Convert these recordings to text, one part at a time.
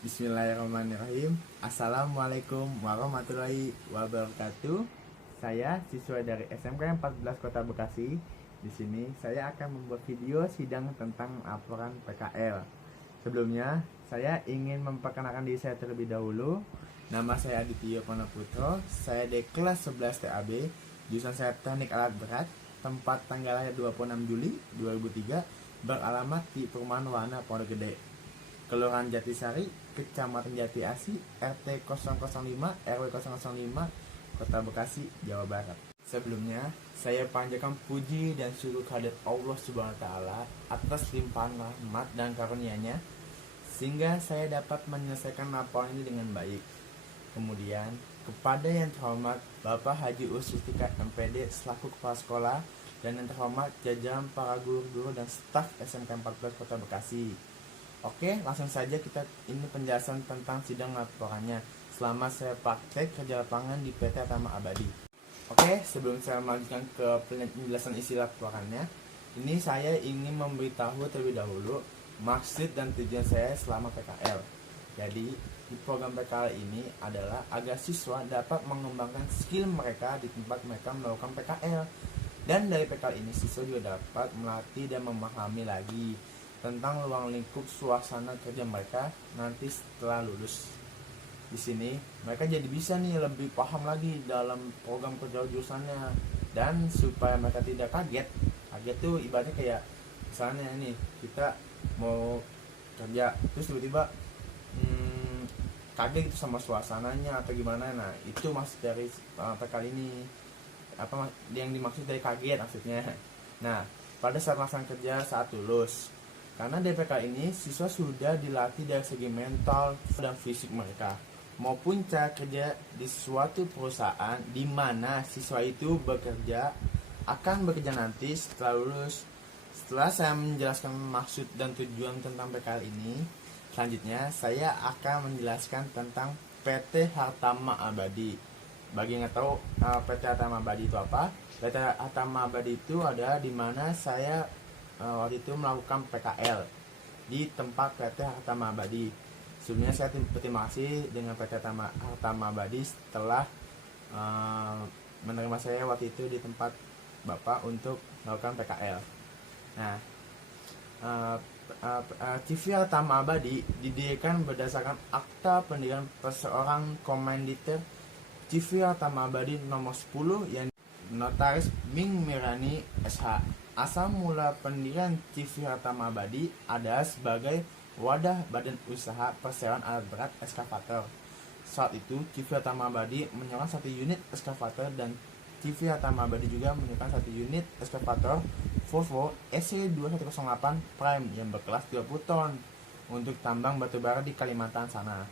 Bismillahirrahmanirrahim. Assalamualaikum warahmatullahi wabarakatuh. Saya siswa dari SMK 14 Kota Bekasi. Di sini saya akan membuat video sidang tentang laporan PKL. Sebelumnya, saya ingin memperkenalkan diri saya terlebih dahulu. Nama saya Adityo Purnaputra. Saya di kelas 11 TAB, jurusan saya Teknik Alat Berat. Tempat tanggal lahir 26 Juli 2003, beralamat di Perumahan Warna Pondok Gede, Kelurahan Jatisari, Kecamatan Jati Asi, RT 005, RW 005, Kota Bekasi, Jawa Barat. Sebelumnya, saya panjatkan puji dan syukur kehadirat Allah Subhanahu wa taala atas limpahan rahmat dan karunia-Nya sehingga saya dapat menyelesaikan laporan ini dengan baik. Kemudian, kepada yang terhormat Bapak Haji Ustistika MPD selaku Kepala Sekolah dan yang terhormat jajaran para guru-guru dan staf SMK 14 Kota Bekasi. Oke, langsung saja kita ini penjelasan tentang sidang laporannya selama saya praktek kerja lapangan di PT Atama Abadi. Oke, sebelum saya melanjutkan ke penjelasan isi laporannya, ini saya ingin memberitahu terlebih dahulu maksud dan tujuan saya selama PKL. Jadi, di program PKL ini adalah agar siswa dapat mengembangkan skill mereka di tempat mereka melakukan PKL. Dan dari PKL ini siswa juga dapat melatih dan memahami lagi tentang ruang lingkup suasana kerja mereka nanti setelah lulus. Di sini mereka jadi bisa nih lebih paham lagi dalam program kerja jurusannya, dan supaya mereka tidak kaget. Kaget tuh ibaratnya kayak misalnya nih kita mau kerja terus tiba-tiba kaget gitu sama suasananya atau gimana. Nah itu maksud dari PKL ini, apa yang dimaksud dari kaget maksudnya. Nah pada saat melaksanakan kerja saat lulus, karena DPK ini siswa sudah dilatih dari segi mental dan fisik mereka maupun cara kerja di suatu perusahaan di mana siswa itu akan bekerja nanti setelah lulus. Setelah saya menjelaskan maksud dan tujuan tentang PKL ini, selanjutnya saya akan menjelaskan tentang PT Hartama Abadi. Bagi yang nggak tahu PT Hartama Abadi itu apa? PT Hartama Abadi itu ada di mana saya waktu itu melakukan PKL di tempat PT Hartama Abadi. Sebelumnya saya berterima kasih dengan PT Hartama Abadi setelah menerima saya waktu itu di tempat Bapak untuk melakukan PKL. Nah, TV Hartama Abadi didirikan berdasarkan akta pendirian perseorang komanditer TV Hartama Abadi nomor 10 yang Notaris Ming Mirani SH. Asal mula pendirian TV Hartama Abadi adalah sebagai wadah badan usaha persewaan alat berat eskavator. Saat itu TV Hartama Abadi menyewakan 1 unit eskavator, dan TV Hartama Abadi juga menyewakan 1 unit eskavator Volvo SC2108 Prime yang berkelas 30 ton untuk tambang batubara di Kalimantan sana,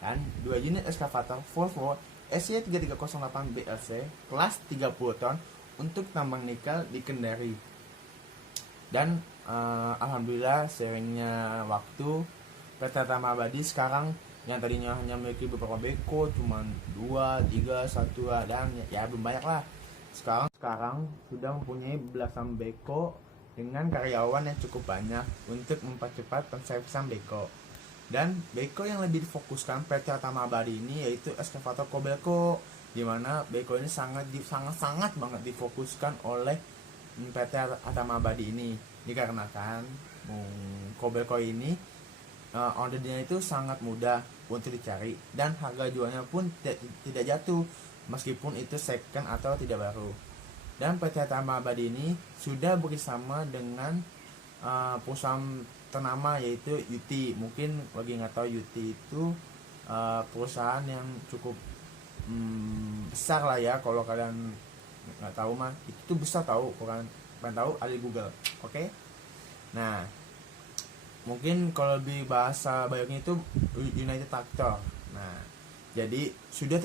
dan 2 unit eskavator Volvo SC3308 BLC kelas 30 ton untuk tambang nikel di Kendari. Dan alhamdulillah seiringnya waktu PT Hartama Abadi sekarang yang tadinya hanya memiliki beberapa beko, cuman 2, 3, 1 dan ya belum banyak lah. Sekarang sudah mempunyai belasan beko dengan karyawan yang cukup banyak untuk mempercepat penservisan beko. Dan beko yang lebih difokuskan PT Hartama Abadi ini yaitu eskavator Kobelco, di mana beko ini sangat banget difokuskan oleh PT Hartama Abadi ini, dikarenakan Kobelco ini ordernya itu sangat mudah untuk dicari dan harga jualnya pun tidak jatuh meskipun itu second atau tidak baru. Dan PT Hartama Abadi ini sudah bersama dengan perusahaan ternama yaitu UT. Mungkin bagi nggak tahu, UT itu perusahaan yang cukup besar lah ya. Kalau kalian nggak tahu mah itu tuh besar, tahu kalian tahu, ada di Google. Oke. Nah mungkin kalau lebih bahasa bayangnya itu United Tractor. Nah jadi sudah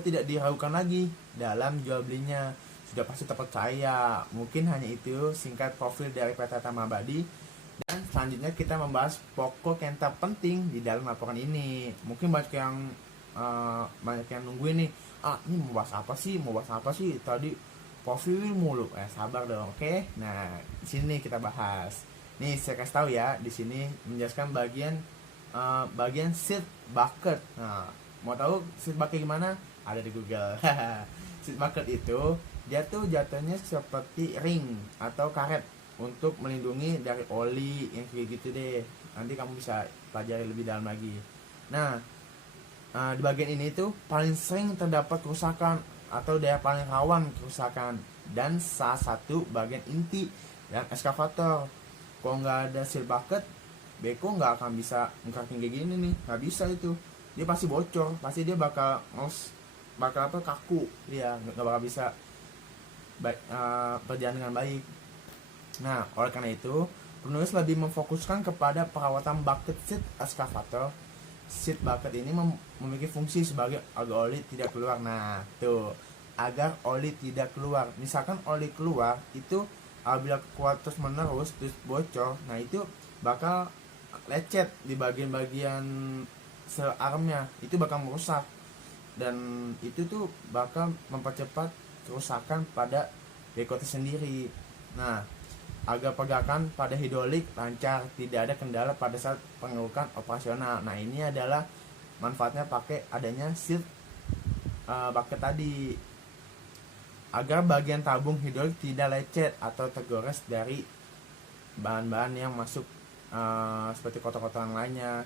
tidak diragukan lagi dalam jual belinya, sudah pasti terpercaya. Mungkin hanya itu singkat profil dari PT Hartama Abadi. Dan selanjutnya kita membahas pokok yang terpenting di dalam laporan ini. Mungkin banyak yang nungguin nih, ini mau bahas apa sih tadi profil mulu. Sabar dong, oke? Nah, di sini kita bahas. Nih saya kasih tahu ya, di sini menjelaskan bagian bagian seed bucket. Nah, mau tahu seed bucket gimana? Ada di Google. Seed bucket itu dia tuh jatuhnya seperti ring atau karet untuk melindungi dari oli yang kayak gitu deh. Nanti kamu bisa pelajari lebih dalam lagi. Nah, di bagian ini tuh paling sering terdapat kerusakan atau daerah paling rawan kerusakan, dan salah satu bagian inti dan eskavator. Kalau nggak ada seal bucket, beko nggak akan bisa ngekakin kayak gini nih, nggak bisa itu. Dia pasti bocor, pasti dia bakal kaku, dia nggak bakal bisa berjalan dengan baik. Nah, oleh karena itu penulis lebih memfokuskan kepada perawatan bucket seat excavator. Seat bucket ini memiliki fungsi sebagai agar oli tidak keluar. Nah, tuh, agar oli tidak keluar. Misalkan oli keluar itu apabila kuat terus menerus terus bocor, nah itu bakal lecet di bagian-bagian searmnya, itu bakal merusak, dan itu tuh bakal mempercepat kerusakan pada beko sendiri. Nah, agar pergerakan pada hidrolik lancar, tidak ada kendala pada saat pengerukan operasional. Nah, ini adalah manfaatnya pakai adanya seal bucket tadi, agar bagian tabung hidrolik tidak lecet atau tergores dari bahan-bahan yang masuk seperti kotor-kotoran lainnya,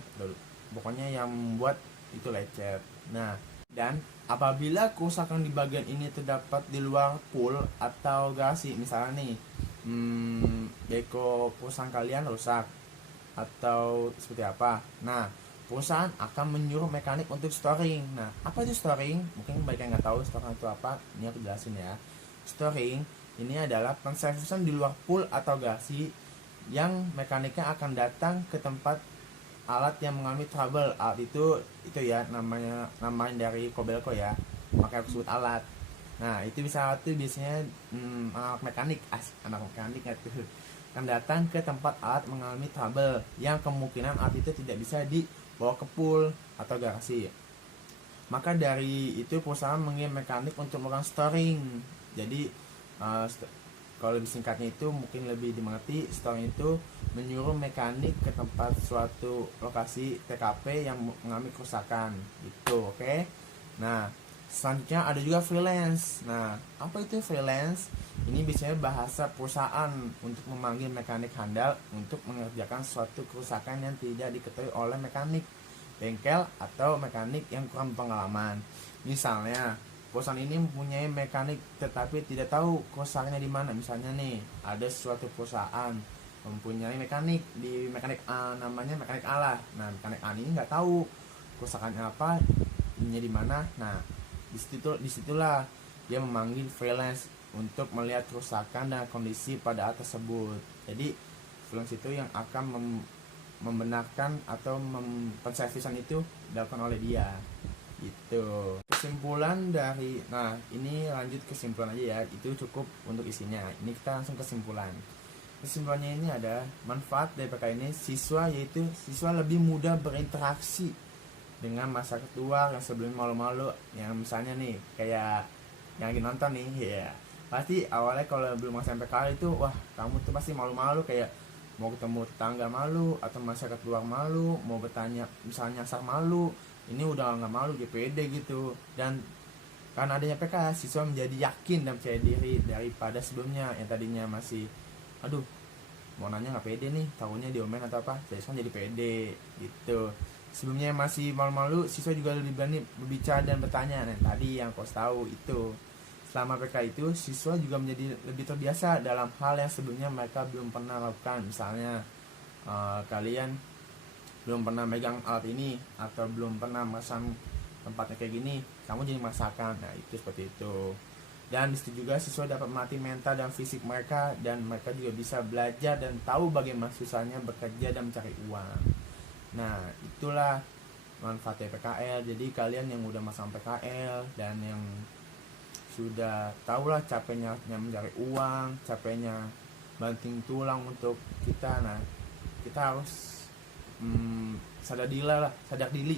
pokoknya yang membuat itu lecet. Nah, dan apabila kerusakan di bagian ini terdapat di luar pool atau garasi, misalnya nih beko perusahaan kalian rusak atau seperti apa, nah perusahaan akan menyuruh mekanik untuk storing. Nah, apa itu storing? Mungkin banyak yang nggak tahu storing itu apa. Ini aku jelasin ya. Storing ini adalah penservisan di luar pool atau garasi yang mekaniknya akan datang ke tempat alat yang mengalami trouble. Alat itu ya namanya dari Kobelco ya, makanya aku sebut alat. Nah, itu biasanya anak mekanik tuh akan datang ke tempat alat mengalami trouble yang kemungkinan alat itu tidak bisa dibawa ke pool atau garasi. Maka dari itu perusahaan mengirim mekanik untuk melakukan storing. Jadi kalau lebih singkatnya itu mungkin lebih dimengerti, storing itu menyuruh mekanik ke tempat suatu lokasi TKP yang mengalami kerusakan gitu, oke? Nah, selanjutnya ada juga freelance. Nah, apa itu freelance? Ini biasanya bahasa perusahaan untuk memanggil mekanik handal untuk mengerjakan suatu kerusakan yang tidak diketahui oleh mekanik bengkel atau mekanik yang kurang pengalaman. Misalnya, perusahaan ini mempunyai mekanik tetapi tidak tahu kerusakannya di mana. Misalnya nih, ada suatu perusahaan mempunyai mekanik di mekanik A, namanya mekanik A lah. Nah, mekanik A ini nggak tahu kerusakannya apa, ininya di mana. Nah, disitulah dia memanggil freelance untuk melihat kerusakan dan kondisi pada alat tersebut. Jadi freelance itu yang akan membenarkan atau penservisan itu dilakukan oleh dia gitu. Kesimpulan dari, nah ini lanjut kesimpulan aja ya, itu cukup untuk isinya. Ini kita langsung kesimpulan. Kesimpulannya ini ada manfaat dari PK ini, yaitu siswa lebih mudah berinteraksi dengan masyarakat luar yang sebelumnya malu-malu. Yang misalnya nih kayak yang lagi nonton nih ya, pasti awalnya kalau belum masuk PK itu wah kamu tuh pasti malu-malu, kayak mau ketemu tetangga malu atau masyarakat luar malu, mau bertanya misalnya nyasar malu. Ini udah nggak malu, dia pede gitu. Dan karena adanya PK, siswa menjadi yakin dan percaya diri daripada sebelumnya yang tadinya masih aduh mau nanya nggak pede nih, tahunya diomelin atau apa. Jadi pede gitu. Sebelumnya masih malu-malu, siswa juga lebih berani berbicara dan bertanya. Nah, tadi yang kau tahu itu, selama PK itu siswa juga menjadi lebih terbiasa dalam hal yang sebelumnya mereka belum pernah lakukan. Misalnya kalian belum pernah megang alat ini atau belum pernah masang tempatnya kayak gini, kamu jadi masakan. Nah, itu seperti itu. Dan disitu juga siswa dapat melatih mental dan fisik mereka, dan mereka juga bisa belajar dan tahu bagaimana susahnya bekerja dan mencari uang. Nah, itulah manfaat PKL. Jadi kalian yang udah masang PKL dan yang sudah tahulah capeknya mencari uang, capeknya banting tulang untuk kita. Nah, kita harus sadar diri.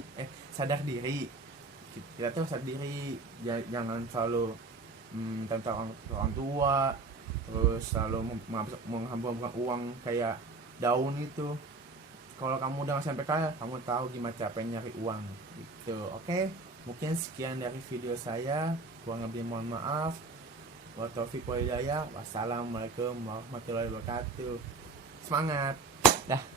Kita tuh sadar diri, jangan selalu tentang orang tua, terus selalu menghamburkan uang kayak daun itu. kalau kamu udah sampai kaya, kamu tahu gimana caranya nyari uang gitu. Oke, mungkin sekian dari video saya, kurang lebih mohon maaf. Wa taufiq wa hidayah. Wassalamualaikum warahmatullahi wabarakatuh. Semangat dah.